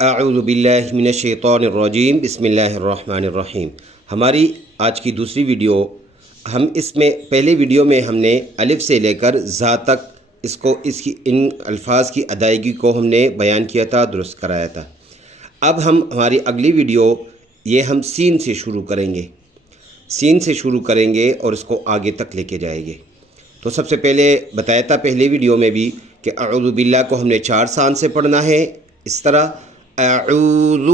اعوذ باللہ من الشیطان الرجیم بسم اللہ الرحمن الرحیم۔ ہماری آج کی دوسری ویڈیو، ہم اس میں پہلے ویڈیو میں ہم نے الف سے لے کر ذا تک اس کی ان الفاظ کی ادائیگی کو ہم نے بیان کیا تھا، درست کرایا تھا۔ اب ہماری اگلی ویڈیو یہ ہم سین سے شروع کریں گے، سین سے شروع کریں گے اور اس کو آگے تک لے کے جائیں گے۔ تو سب سے پہلے بتایا تھا پہلے ویڈیو میں بھی کہ اعوذ باللہ کو ہم نے 4 سان سے پڑھنا ہے، اس طرح اعوذ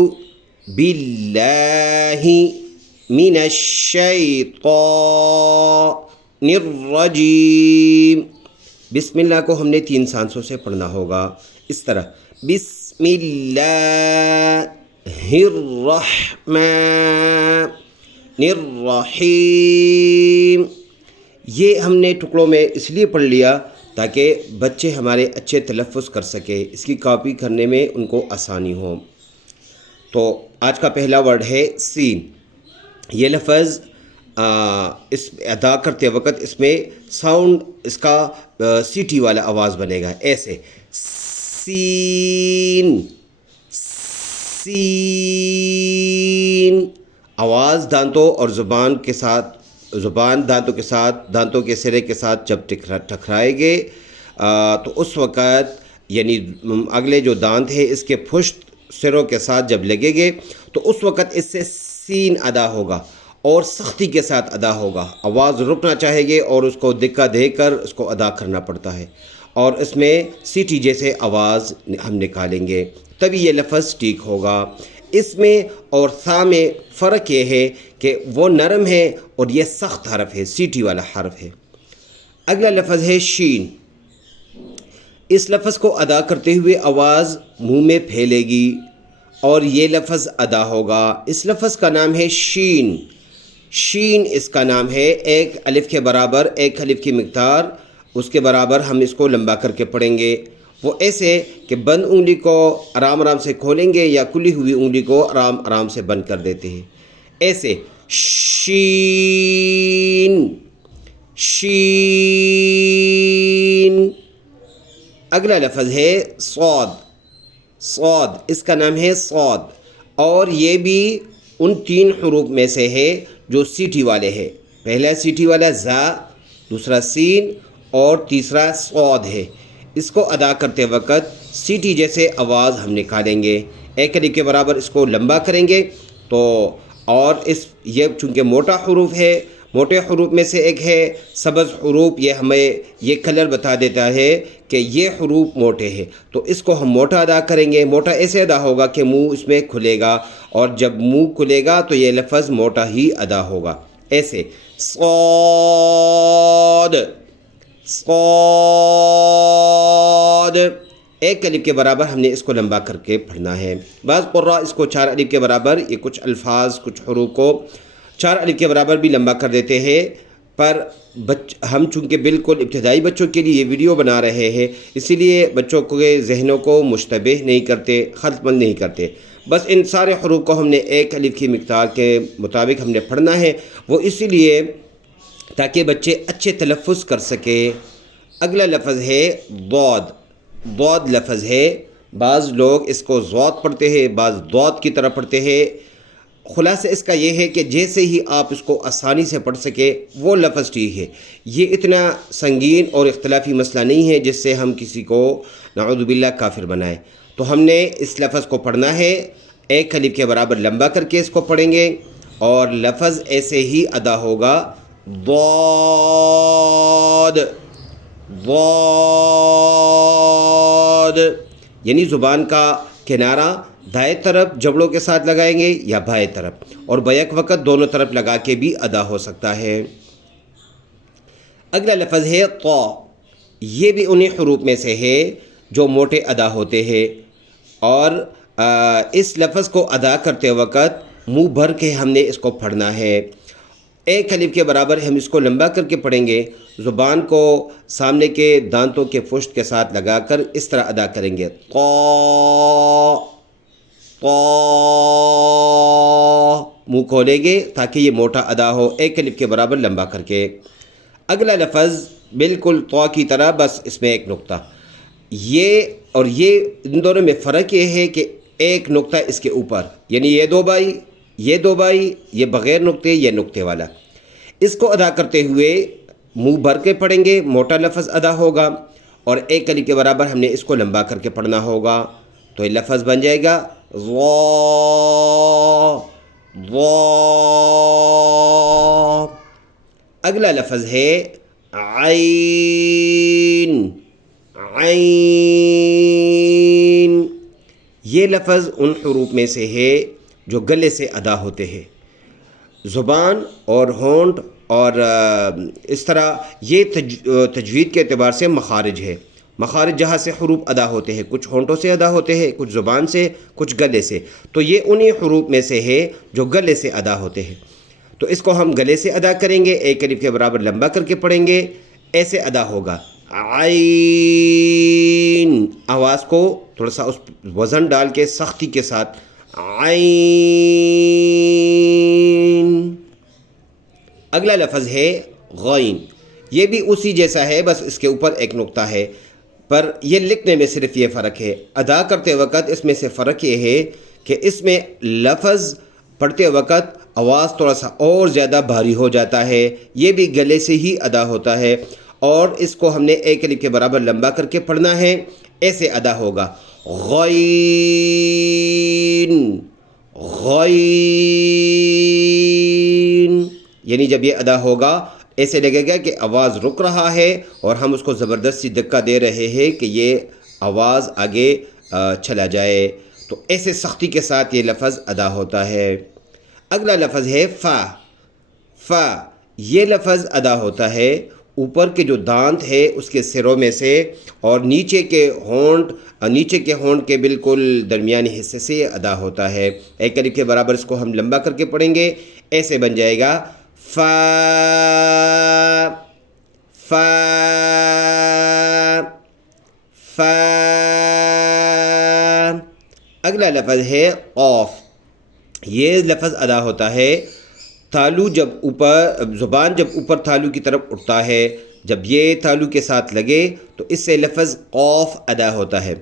باللہ من الشیطان الرجیم۔ بسم اللہ کو ہم نے 3 سانسوں سے پڑھنا ہوگا، اس طرح بسم اللہ الرحمن الرحیم۔ یہ ہم نے ٹکڑوں میں اس لیے پڑھ لیا تاکہ بچے ہمارے اچھے تلفظ کر سکے، اس کی کاپی کرنے میں ان کو آسانی ہو۔ تو آج کا پہلا ورڈ ہے سین۔ یہ لفظ اس ادا کرتے وقت اس میں ساؤنڈ اس کا سیٹی والا آواز بنے گا، ایسے سین سین۔ آواز دانتوں اور زبان کے ساتھ، زبان دانتوں کے ساتھ، دانتوں کے سرے کے ساتھ جب ٹکرائے گے تو اس وقت یعنی اگلے جو دانت ہے اس کے پشت سروں کے ساتھ جب لگے گے تو اس وقت اس سے سین ادا ہوگا اور سختی کے ساتھ ادا ہوگا۔ آواز رکنا چاہے گے اور اس کو دکا دے کر اس کو ادا کرنا پڑتا ہے، اور اس میں سیٹی جیسے آواز ہم نکالیں گے تبھی یہ لفظ ٹھیک ہوگا۔ اس میں اور ثا میں فرق یہ ہے کہ وہ نرم ہے اور یہ سخت حرف ہے، سیٹی والا حرف ہے۔ اگلا لفظ ہے شین۔ اس لفظ کو ادا کرتے ہوئے آواز منہ میں پھیلے گی اور یہ لفظ ادا ہوگا۔ اس لفظ کا نام ہے شین۔ شین اس کا نام ہے، 1 الف کے برابر 1 الف کی مقدار اس کے برابر ہم اس کو لمبا کر کے پڑھیں گے۔ وہ ایسے کہ بند انگلی کو آرام آرام سے کھولیں گے یا کھلی ہوئی انگلی کو آرام آرام سے بند کر دیتے ہیں، ایسے شین شین۔ اگلا لفظ ہے صاد۔ صاد اس کا نام ہے صاد، اور یہ بھی ان 3 حروف میں سے ہے جو سیٹی والے ہیں۔ پہلا سیٹی والا زا، دوسرا سین اور تیسرا صاد ہے۔ اس کو ادا کرتے وقت سیٹی جیسے آواز ہم نکالیں گے، 1 الف کے برابر اس کو لمبا کریں گے تو، اور یہ چونکہ موٹا حروف ہے، موٹے حروف میں سے ایک ہے سبز حروف، یہ ہمیں یہ کلر بتا دیتا ہے کہ یہ حروف موٹے ہیں، تو اس کو ہم موٹا ادا کریں گے۔ موٹا ایسے ادا ہوگا کہ منہ اس میں کھلے گا، اور جب منہ کھلے گا تو یہ لفظ موٹا ہی ادا ہوگا، ایسے صاد صاد۔ 1 الف کے برابر ہم نے اس کو لمبا کر کے پڑھنا ہے۔ بعض قراء اس کو 4 الف کے برابر، یہ کچھ الفاظ کچھ حروف کو 4 الف کے برابر بھی لمبا کر دیتے ہیں، پر ہم چونکہ بالکل ابتدائی بچوں کے لیے یہ ویڈیو بنا رہے ہیں، اسی لیے بچوں کے ذہنوں کو مشتبہ نہیں کرتے، خلط مند نہیں کرتے۔ بس ان سارے حروف کو ہم نے 1 الف کی مقدار کے مطابق ہم نے پڑھنا ہے، وہ اسی لیے تاکہ بچے اچھے تلفظ کر سکیں۔ اگلا لفظ ہے ضاد۔ ضاد لفظ ہے، بعض لوگ اس کو ضاد پڑھتے ہیں، بعض ضاد کی طرح پڑھتے ہیں۔ خلاصہ اس کا یہ ہے کہ جیسے ہی آپ اس کو آسانی سے پڑھ سکے وہ لفظ ٹھیک ہے۔ یہ اتنا سنگین اور اختلافی مسئلہ نہیں ہے جس سے ہم کسی کو نعوذ باللہ کافر بنائیں۔ تو ہم نے اس لفظ کو پڑھنا ہے، 1 الف کے برابر لمبا کر کے اس کو پڑھیں گے اور لفظ ایسے ہی ادا ہوگا، ضاد ضاد، یعنی زبان کا کنارہ دائیں طرف جبڑوں کے ساتھ لگائیں گے یا بائیں طرف، اور بیک وقت دونوں طرف لگا کے بھی ادا ہو سکتا ہے۔ اگلا لفظ ہے طا۔ یہ بھی انہی حروف میں سے ہے جو موٹے ادا ہوتے ہیں، اور اس لفظ کو ادا کرتے وقت منہ بھر کے ہم نے اس کو پڑھنا ہے۔ 1 الف کے برابر ہم اس کو لمبا کر کے پڑھیں گے، زبان کو سامنے کے دانتوں کے پشت کے ساتھ لگا کر اس طرح ادا کریں گے، طا طا، منہ کھولیں گے تاکہ یہ موٹا ادا ہو، 1 الف کے برابر لمبا کر کے۔ اگلا لفظ بالکل طا کی طرح، بس اس میں ایک نقطہ، یہ اور یہ ان دونوں میں فرق یہ ہے کہ ایک نقطہ اس کے اوپر، یعنی یہ دو بائی، یہ دو بائی، یہ بغیر نقطے، یہ نقطے والا۔ اس کو ادا کرتے ہوئے منہ بھر کے پڑھیں گے، موٹا لفظ ادا ہوگا، اور ایک الف کے برابر ہم نے اس کو لمبا کر کے پڑھنا ہوگا، تو یہ لفظ بن جائے گا وا وا۔ اگلا لفظ ہے عین عین۔ یہ لفظ ان حروف میں سے ہے جو گلے سے ادا ہوتے ہیں۔ زبان اور ہونٹ اور اس طرح یہ تجوید کے اعتبار سے مخارج ہے۔ مخارج جہاں سے حروف ادا ہوتے ہیں، کچھ ہونٹوں سے ادا ہوتے ہیں، کچھ زبان سے، کچھ گلے سے، تو یہ انہی حروف میں سے ہے جو گلے سے ادا ہوتے ہیں۔ تو اس کو ہم گلے سے ادا کریں گے، ایک الف کے برابر لمبا کر کے پڑھیں گے، ایسے ادا ہوگا عین۔ آواز کو تھوڑا سا اس وزن ڈال کے سختی کے ساتھ عین۔ اگلا لفظ ہے غین۔ یہ بھی اسی جیسا ہے، بس اس کے اوپر ایک نقطہ ہے، پر یہ لکھنے میں صرف یہ فرق ہے۔ ادا کرتے وقت اس میں سے فرق یہ ہے کہ اس میں لفظ پڑھتے وقت آواز تھوڑا سا اور زیادہ بھاری ہو جاتا ہے، یہ بھی گلے سے ہی ادا ہوتا ہے، اور اس کو ہم نے ایک الف کے برابر لمبا کر کے پڑھنا ہے، ایسے ادا ہوگا غین غین۔ یعنی جب یہ ادا ہوگا ایسے لگے گا کہ آواز رک رہا ہے اور ہم اس کو زبردستی دھکا دے رہے ہیں کہ یہ آواز آگے چلا جائے، تو ایسے سختی کے ساتھ یہ لفظ ادا ہوتا ہے۔ اگلا لفظ ہے فا۔ فا یہ لفظ ادا ہوتا ہے اوپر کے جو دانت ہے اس کے سروں میں سے، اور نیچے کے ہونٹ کے بالکل درمیانی حصے سے ادا ہوتا ہے۔ ایک الف کے برابر اس کو ہم لمبا کر کے پڑھیں گے، ایسے بن جائے گا فا فا فا۔ اگلا لفظ ہے قاف۔ یہ لفظ ادا ہوتا ہے تالو جب اوپر، زبان جب اوپر تالو کی طرف اٹھتا ہے، جب یہ تالو کے ساتھ لگے تو اس سے لفظ قاف ادا ہوتا ہے۔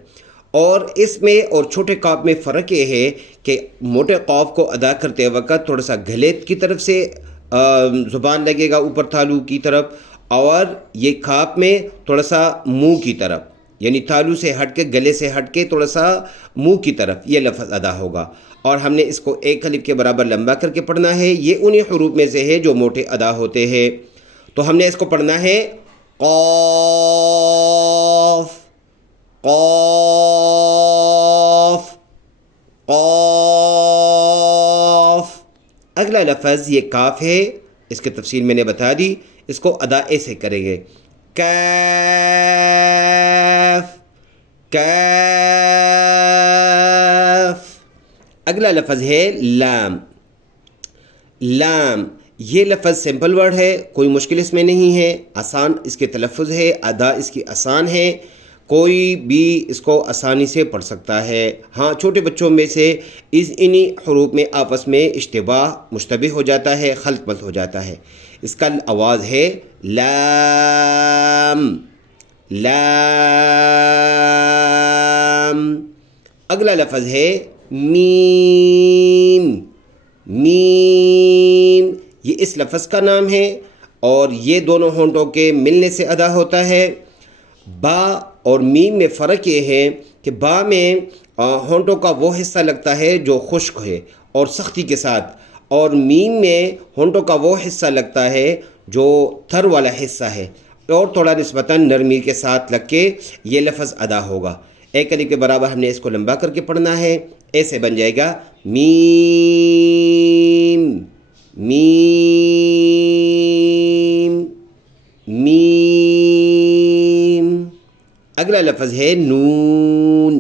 اور اس میں اور چھوٹے قاف میں فرق یہ ہے کہ موٹے قاف کو ادا کرتے وقت تھوڑا سا گلے کی طرف سے زبان لگے گا اوپر تالو کی طرف، اور یہ کاف میں تھوڑا سا منہ کی طرف، یعنی تالو سے ہٹ کے، گلے سے ہٹ کے تھوڑا سا منہ کی طرف یہ لفظ ادا ہوگا، اور ہم نے اس کو ایک الف کے برابر لمبا کر کے پڑھنا ہے۔ یہ انہی حروف میں سے ہے جو موٹے ادا ہوتے ہیں، تو ہم نے اس کو پڑھنا ہے قاف قاف قاف۔ اگلا لفظ یہ کاف ہے، اس کی تفصیل میں نے بتا دی، اس کو ادا ایسے کریں گے کاف کاف۔ اگلا لفظ ہے لام۔ لام یہ لفظ سمپل ورڈ ہے، کوئی مشکل اس میں نہیں ہے، آسان اس کے تلفظ ہے، ادا اس کی آسان ہے، کوئی بھی اس کو آسانی سے پڑھ سکتا ہے۔ ہاں چھوٹے بچوں میں سے انہی حروف میں آپس میں مشتبہ ہو جاتا ہے، خلط ملط ہو جاتا ہے۔ اس کا آواز ہے لام لام۔ اگلا لفظ ہے میم۔ میم یہ اس لفظ کا نام ہے، اور یہ دونوں ہونٹوں کے ملنے سے ادا ہوتا ہے۔ با اور میم میں فرق یہ ہے کہ با میں ہونٹوں کا وہ حصہ لگتا ہے جو خشک ہے اور سختی کے ساتھ، اور میم میں ہونٹوں کا وہ حصہ لگتا ہے جو تھر والا حصہ ہے، اور تھوڑا نسبتاً نرمی کے ساتھ لگ کے یہ لفظ ادا ہوگا۔ ایک الف کے برابر ہم نے اس کو لمبا کر کے پڑھنا ہے، ایسے بن جائے گا میم میم میم۔ اگلا لفظ ہے نون۔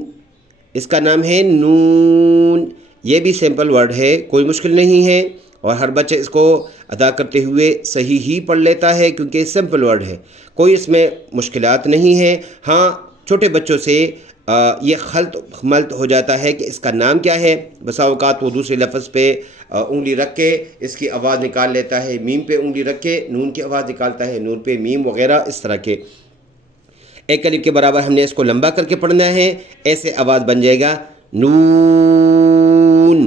اس کا نام ہے نون۔ یہ بھی سمپل ورڈ ہے، کوئی مشکل نہیں ہے، اور ہر بچہ اس کو ادا کرتے ہوئے صحیح ہی پڑھ لیتا ہے کیونکہ سمپل ورڈ ہے، کوئی اس میں مشکلات نہیں ہے۔ ہاں چھوٹے بچوں سے یہ خلط ملط ہو جاتا ہے کہ اس کا نام کیا ہے، بسا اوقات وہ دوسرے لفظ پہ انگلی رکھ کے اس کی آواز نکال لیتا ہے، میم پہ انگلی رکھ کے نون کی آواز نکالتا ہے، نون پہ میم وغیرہ اس طرح کے۔ ایک الف کے برابر ہم نے اس کو لمبا کر کے پڑھنا ہے، ایسے آواز بن جائے گا نون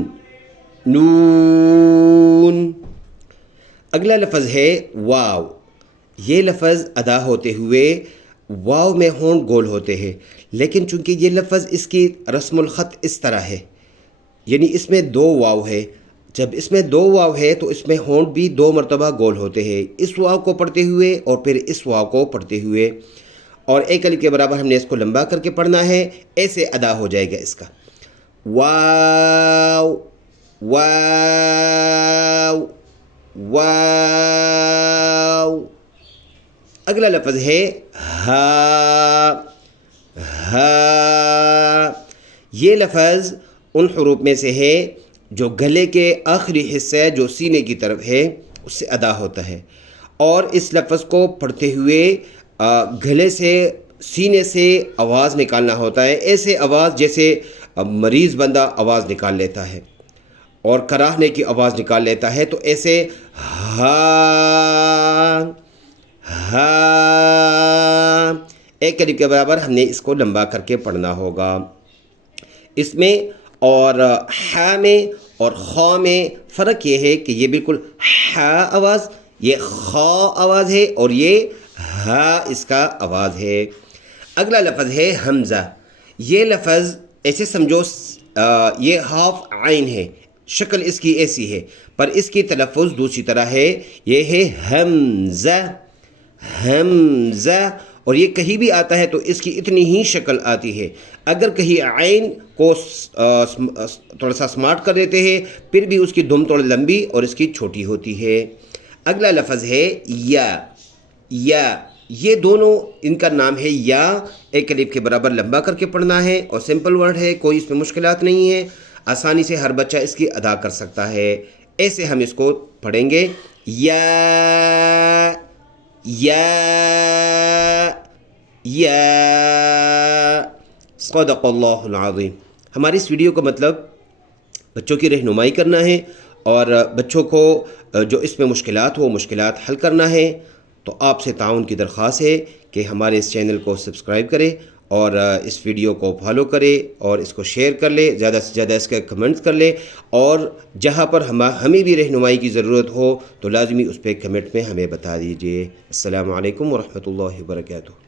نون۔ اگلا لفظ ہے واو۔ یہ لفظ ادا ہوتے ہوئے واو میں ہونٹ گول ہوتے ہیں، لیکن چونکہ یہ لفظ اس کی رسم الخط اس طرح ہے، یعنی اس میں 2 واو ہے۔ جب اس میں 2 واو ہے تو اس میں ہونٹ بھی 2 مرتبہ گول ہوتے ہیں، اس واو کو پڑھتے ہوئے اور پھر اس واو کو پڑھتے ہوئے، اور ایک الف کے برابر ہم نے اس کو لمبا کر کے پڑھنا ہے، ایسے ادا ہو جائے گا اس کا واو واو واو۔ اگلا لفظ ہے ہا ہا۔ یہ لفظ ان حروف میں سے ہے جو گلے کے آخری حصے جو سینے کی طرف ہے اس سے ادا ہوتا ہے، اور اس لفظ کو پڑھتے ہوئے گلے سے سینے سے آواز نکالنا ہوتا ہے، ایسے آواز جیسے مریض بندہ آواز نکال لیتا ہے اور کراہنے کی آواز نکال لیتا ہے، تو ایسے ہا ہا، ایک الف کے برابر ہم نے اس کو لمبا کر کے پڑھنا ہوگا۔ اس میں اور ہا میں اور خا میں فرق یہ ہے کہ یہ بالکل ہا آواز، یہ خا آواز ہے، اور یہ ہا اس کا آواز ہے۔ اگلا لفظ ہے حمزہ۔ یہ لفظ ایسے سمجھو یہ ہاف عین ہے، شکل اس کی ایسی ہے، پر اس کی تلفظ دوسری طرح ہے، یہ ہے حمزہ حمزہ، اور یہ کہیں بھی آتا ہے تو اس کی اتنی ہی شکل آتی ہے۔ اگر کہیں عین کو تھوڑا سا سمارٹ کر دیتے ہیں پھر بھی اس کی دم تھوڑی لمبی اور اس کی چھوٹی ہوتی ہے۔ اگلا لفظ ہے یا یا۔ یہ دونوں ان کا نام ہے یا، ایک الف کے برابر لمبا کر کے پڑھنا ہے، اور سمپل ورڈ ہے، کوئی اس میں مشکلات نہیں ہے، آسانی سے ہر بچہ اس کی ادا کر سکتا ہے۔ ایسے ہم اس کو پڑھیں گے یا یا یا۔ صدق اللہ العظیم۔ ہماری اس ویڈیو کا مطلب بچوں کی رہنمائی کرنا ہے اور بچوں کو جو اس میں مشکلات ہو وہ مشکلات حل کرنا ہے، تو آپ سے تعاون کی درخواست ہے کہ ہمارے اس چینل کو سبسکرائب کریں اور اس ویڈیو کو فالو کرے اور اس کو شیئر کر لے، زیادہ سے زیادہ اس کے کمنٹس کر لے، اور جہاں پر ہمیں بھی رہنمائی کی ضرورت ہو تو لازمی اس پہ کمنٹ میں ہمیں بتا دیجیے۔ السلام علیکم ورحمۃ اللہ وبرکاتہ۔